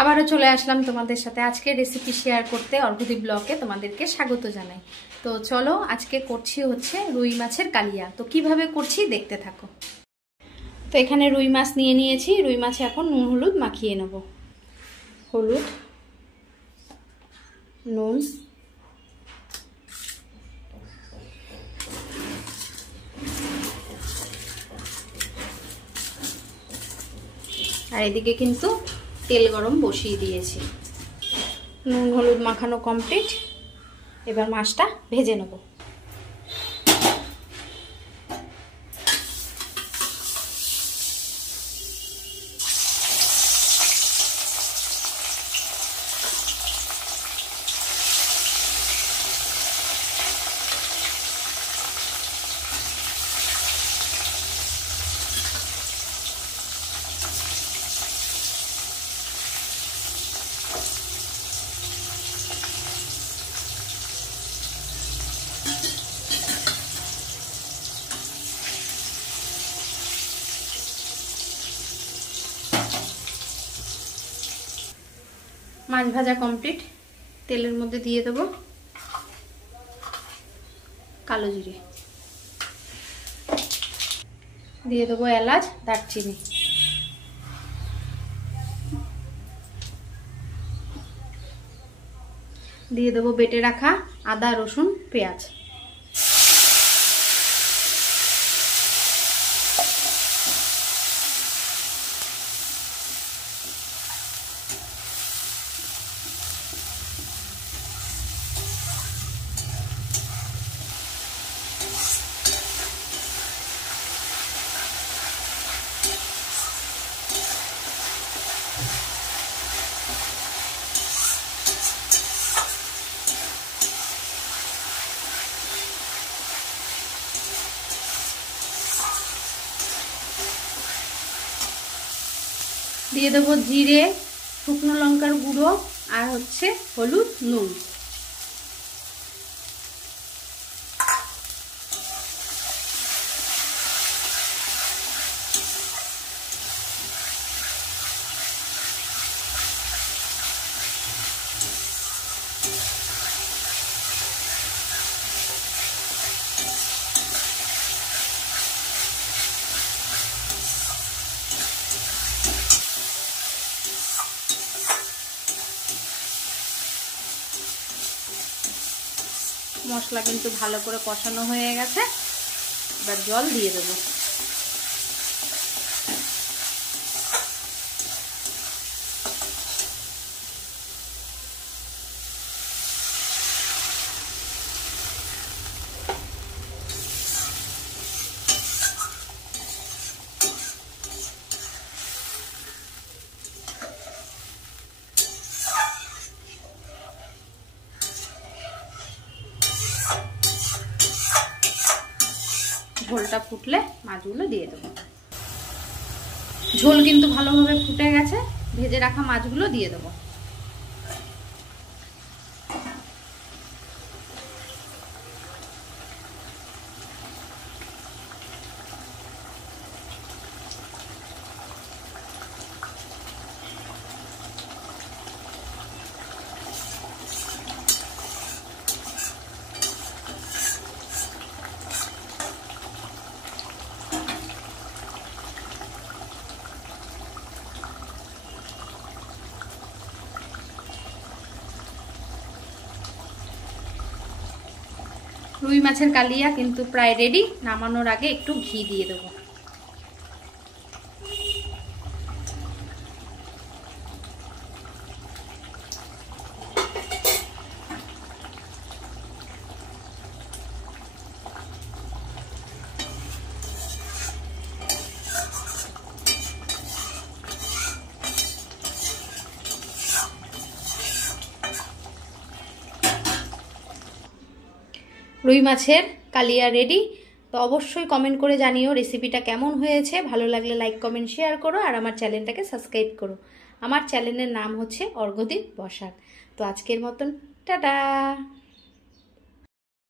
আবারও চলে আসলাম তোমাদের সাথে আজকে রেসিপি শেয়ার করতে। অর্ঘদীপ ব্লগে তোমাদেরকে স্বাগত জানাই। তো চলো, আজকে করছি হচ্ছে রুই মাছের কালিয়া। তো কিভাবে করছি দেখতে থাকো। তো এখানে রুই মাছ নিয়ে নিয়েছি। রুই মাছে এখন নুন হলুদ মাখিয়ে নেব। হলুদ, নুন, আর এদিকে কিন্তু তেল গরম বসিয়ে দিয়েছি। নুন হলুদ মাখানো কমপ্লিট। এবার মাছটা ভেজে নেব। মাছ ভাজা কমপ্লিট। তেলের মধ্যে দিয়ে দেব কালো জিরে, দিয়ে দেবো এলাচ, দারচিনি, দিয়ে দেবো বেটে রাখা আদা রসুন পেঁয়াজ। দিয়ে দেবো জিরে, শুকনো লঙ্কার গুঁড়ো আর হচ্ছে হলুদ, নুন। মশলা কিন্তু ভালো করে কষানো হয়ে গেছে। এবার জল দিয়ে দেবো। ঝোলটা ফুটলে মাছগুলো দিয়ে দেবো। ঝোল কিন্তু ভালোভাবে ফুটে গেছে। ভেজে রাখা মাছগুলো দিয়ে দেবো। রুই মাছের কালিয়া কিন্তু প্রায় রেডি। নামানোর আগে একটু ঘি দিয়ে দেবো। রুই মাছের কালিয়া রেডি। তো অবশ্যই কমেন্ট করে জানিও রেসিপিটা কেমন হয়েছে। ভালো লাগলে লাইক কমেন্ট শেয়ার করো আর আমার চ্যানেলটাকে সাবস্ক্রাইব করো। আমার চ্যানেলের নাম হচ্ছে অর্ঘদীপ বসাক। তো আজকের মতন টাটা।